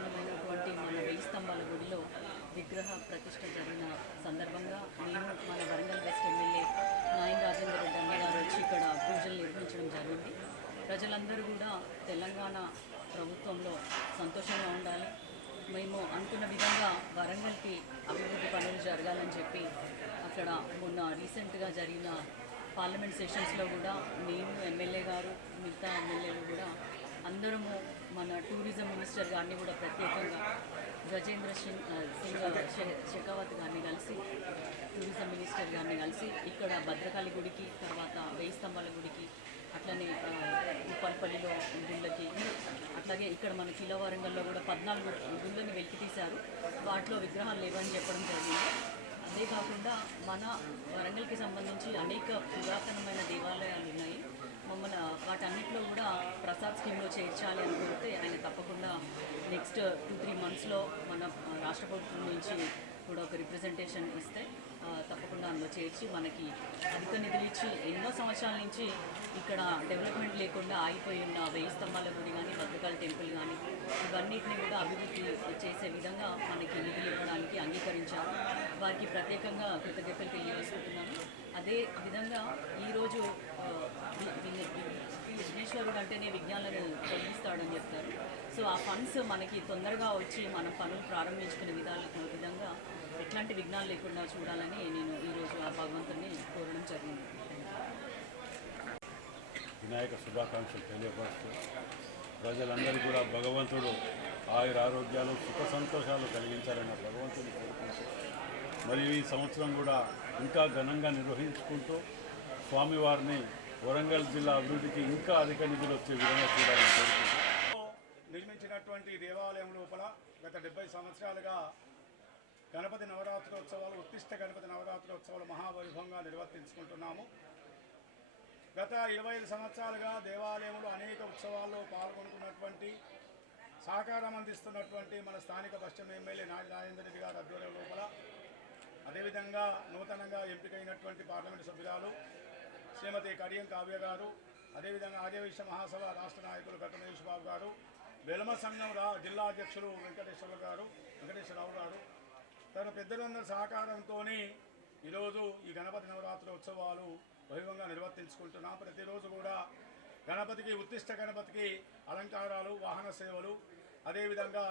ప్రాచీనమైనటువంటి మన వెయ్యి స్తంభాల గుడిలో విగ్రహ ప్రతిష్ట జరిగిన సందర్భంగా నేను మన వరంగల్ వెస్ట్ ఎమ్మెల్యే నాయన్ రాజేందర్ రెడ్డి అమ్మగారు వచ్చి ఇక్కడ పూజలు నిర్వహించడం జరిగింది. ప్రజలందరూ కూడా తెలంగాణ ప్రభుత్వంలో సంతోషంగా ఉండాలి. మేము అనుకున్న విధంగా వరంగల్కి అభివృద్ధి పనులు జరగాలని చెప్పి అక్కడ మొన్న రీసెంట్గా జరిగిన పార్లమెంట్ సెషన్స్లో కూడా నేను ఎమ్మెల్యే గారు మిగతా ఎమ్మెల్యేలు కూడా అందరము మన టూరిజం మినిస్టర్ గారిని కూడా ప్రత్యేకంగా గజేంద్ర సింగ్ సింగ్ షెకావత్ గారిని కలిసి టూరిజం మినిస్టర్ గారిని కలిసి ఇక్కడ భద్రకాళి గుడికి తర్వాత వెయ్యి స్తంభాల గుడికి అట్లనే ఉప్పల్పల్లిలో గుళ్ళకి అట్లాగే ఇక్కడ మన కిలో వరంగల్లో కూడా పద్నాలుగు గుళ్ళని వెలికి తీశారు వాటిలో విగ్రహాలు లేవని చెప్పడం జరిగింది. అదే కాకుండా మన వరంగల్కి సంబంధించి అనేక పురాతనమైన దేవాలయాలు ఉన్నాయి. మమ్మల్ని వాటన్నిటిలో కూడా ప్రసాద్ స్కీమ్లో చేర్చాలి అని కోరితే ఆయన తప్పకుండా నెక్స్ట్ టూ త్రీ మంత్స్లో మన రాష్ట్ర ప్రభుత్వం నుంచి కూడా ఒక రిప్రజెంటేషన్ ఇస్తే తప్పకుండా అందులో చేర్చి మనకి అధిక నిధులు ఇచ్చి ఎన్నో సంవత్సరాల నుంచి ఇక్కడ డెవలప్మెంట్ లేకుండా ఆగిపోయి ఉన్న వెయ్యి స్తంభాల గుడి కానీ భద్రకాల టెంపుల్ కానీ ఇవన్నిటిని కూడా అభివృద్ధి చేసే విధంగా మనకి నిధులు ఇవ్వడానికి అంగీకరించారు. వారికి ప్రత్యేకంగా కృతజ్ఞతలు తెలియజేసుకుంటున్నాను. అదే విధంగా ఈరోజు విఘ్నేశ్వరుడు అంటేనే విజ్ఞానాలను తొలగిస్తాడని సో ఆ ఫండ్స్ మనకి తొందరగా వచ్చి మన పనులు ప్రారంభించుకునే విధాలకు విధంగా ఎట్లాంటి విఘ్నాలు లేకుండా చూడాలని నేను ఈరోజు ఆ భగవంతుని కోరడం జరిగింది. వినాయక శుభాకాంక్షలు తెలియపరుస్తూ ప్రజలందరూ కూడా భగవంతుడు ఆయుర ఆరోగ్యాలు సుఖ సంతోషాలు కలిగించాలని భగవంతుని కోరుకుంటూ మరియు ఈ సంవత్సరం కూడా ఇంకా ఘనంగా నిర్వహించుకుంటూ స్వామివారిని వరంగల్ జిల్లా అభివృద్ధికి ఇంకా అధిక నిధులు వచ్చే విధంగా చూడాలని కోరుకుంటూ నిర్మించినటువంటి దేవాలయం లోపల గత డెబ్బై సంవత్సరాలుగా గణపతి నవరాత్రోత్సవాలు ఉత్తిష్ట గణపతి నవరాత్రోత్సవాలు మహావైభవంగా నిర్వర్తించుకుంటున్నాము. గత ఇరవై ఐదు సంవత్సరాలుగా దేవాలయంలో అనేక ఉత్సవాల్లో పాల్గొనుకున్నటువంటి సహకారం అందిస్తున్నటువంటి మన స్థానిక పశ్చిమ ఎమ్మెల్యే నాటి రాజేందర్ రెడ్డి గారి ఆధ్వర్యం లోపల అదేవిధంగా నూతనంగా ఎంపికైనటువంటి పార్లమెంటు సభ్యురాలు శ్రీమతి కడియం కావ్య గారు అదేవిధంగా ఆర్యవైశ్య మహాసభ రాష్ట్ర నాయకులు గతమేష్ బాబు గారు వెలమ సంఘం రా జిల్లా అధ్యక్షులు వెంకటేశ్వర గారు వెంకటేశ్వరరావు గారు. తన పెద్దలందరి సహకారంతో ఈరోజు ఈ గణపతి నవరాత్రి ఉత్సవాలు వైభవంగా నిర్వర్తించుకుంటున్నాం. ప్రతిరోజు కూడా గణపతికి ఉత్తిష్ట గణపతికి అలంకారాలు వాహన సేవలు అదేవిధంగా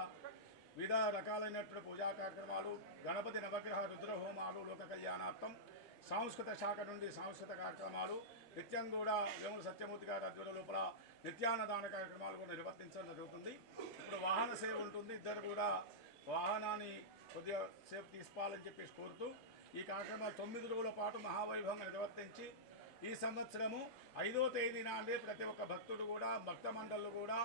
వివిధ రకాలైనటువంటి పూజా కార్యక్రమాలు గణపతి నవగ్రహ రుద్రహోమాలు లోక కళ్యాణార్థం సాంస్కృతిక శాఖ నుండి సాంస్కృతిక కార్యక్రమాలు నిత్యం కూడా వేముల సత్యమూర్తి గారి ఆధ్వర్యం లోపల నిత్యాన్నదాన కార్యక్రమాలు కూడా నిర్వర్తించడం జరుగుతుంది. ఇప్పుడు వాహన సేవ ఉంటుంది. ఇద్దరు కూడా వాహనాన్ని కొద్దిగా సేపు తీసుకోవాలని చెప్పేసి కోరుతూ ఈ కార్యక్రమాలు తొమ్మిది రోజుల పాటు మహావైభవంగా నిర్వర్తించి ఈ సంవత్సరము ఐదో తేదీ నాడే ప్రతి ఒక్క భక్తుడు కూడా భక్త మండళ్ళు కూడా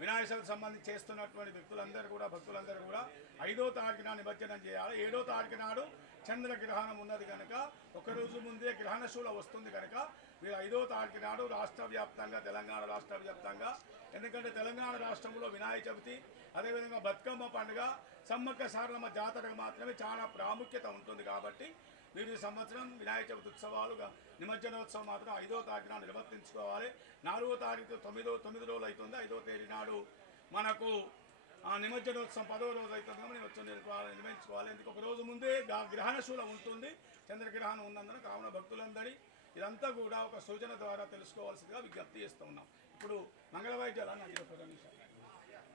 వినాయకులకు సంబంధించి చేస్తున్నటువంటి వ్యక్తులందరూ కూడా భక్తులందరూ కూడా ఐదో తారీఖున నిమజ్జనం చేయాలి. ఏడో తారీఖు నాడు చంద్రగ్రహణం ఉన్నది కనుక ఒక రోజు ముందే గ్రహణ శూల వస్తుంది కనుక మీరు ఐదో తారీఖు నాడు రాష్ట్ర వ్యాప్తంగా తెలంగాణ రాష్ట్ర వ్యాప్తంగా ఎందుకంటే తెలంగాణ రాష్ట్రంలో వినాయక చవితి అదేవిధంగా బతుకమ్మ పండుగ సమ్మక్క సారలమ్మ జాతరకు మాత్రమే చాలా ప్రాముఖ్యత ఉంటుంది కాబట్టి మీరు ఈ సంవత్సరం వినాయక చవితి ఉత్సవాలుగా నిమజ్జనోత్సవం మాత్రం ఐదో తారీఖున నిర్వర్తించుకోవాలి. నాలుగో తారీఖు తొమ్మిదో తొమ్మిది రోజులు అవుతుంది ఐదో తేదీ నాడు. మనకు ఆ నిమజ్జనోత్సవం పదో రోజు అవుతుంది కాబట్టి వచ్చి నిర్వహించుకోవాలి నిర్వహించుకోవాలి ఎందుకు ఒక రోజు ముందే గా- గ్రహణ ఉంటుంది. చంద్రగ్రహణం ఉన్నందున కావున భక్తులందరి ఇదంతా కూడా ఒక సూచన ద్వారా తెలుసుకోవాల్సిందిగా విజ్ఞప్తి చేస్తూ ఉన్నాం. ఇప్పుడు మంగళ నాకు ఒక నిమిషం.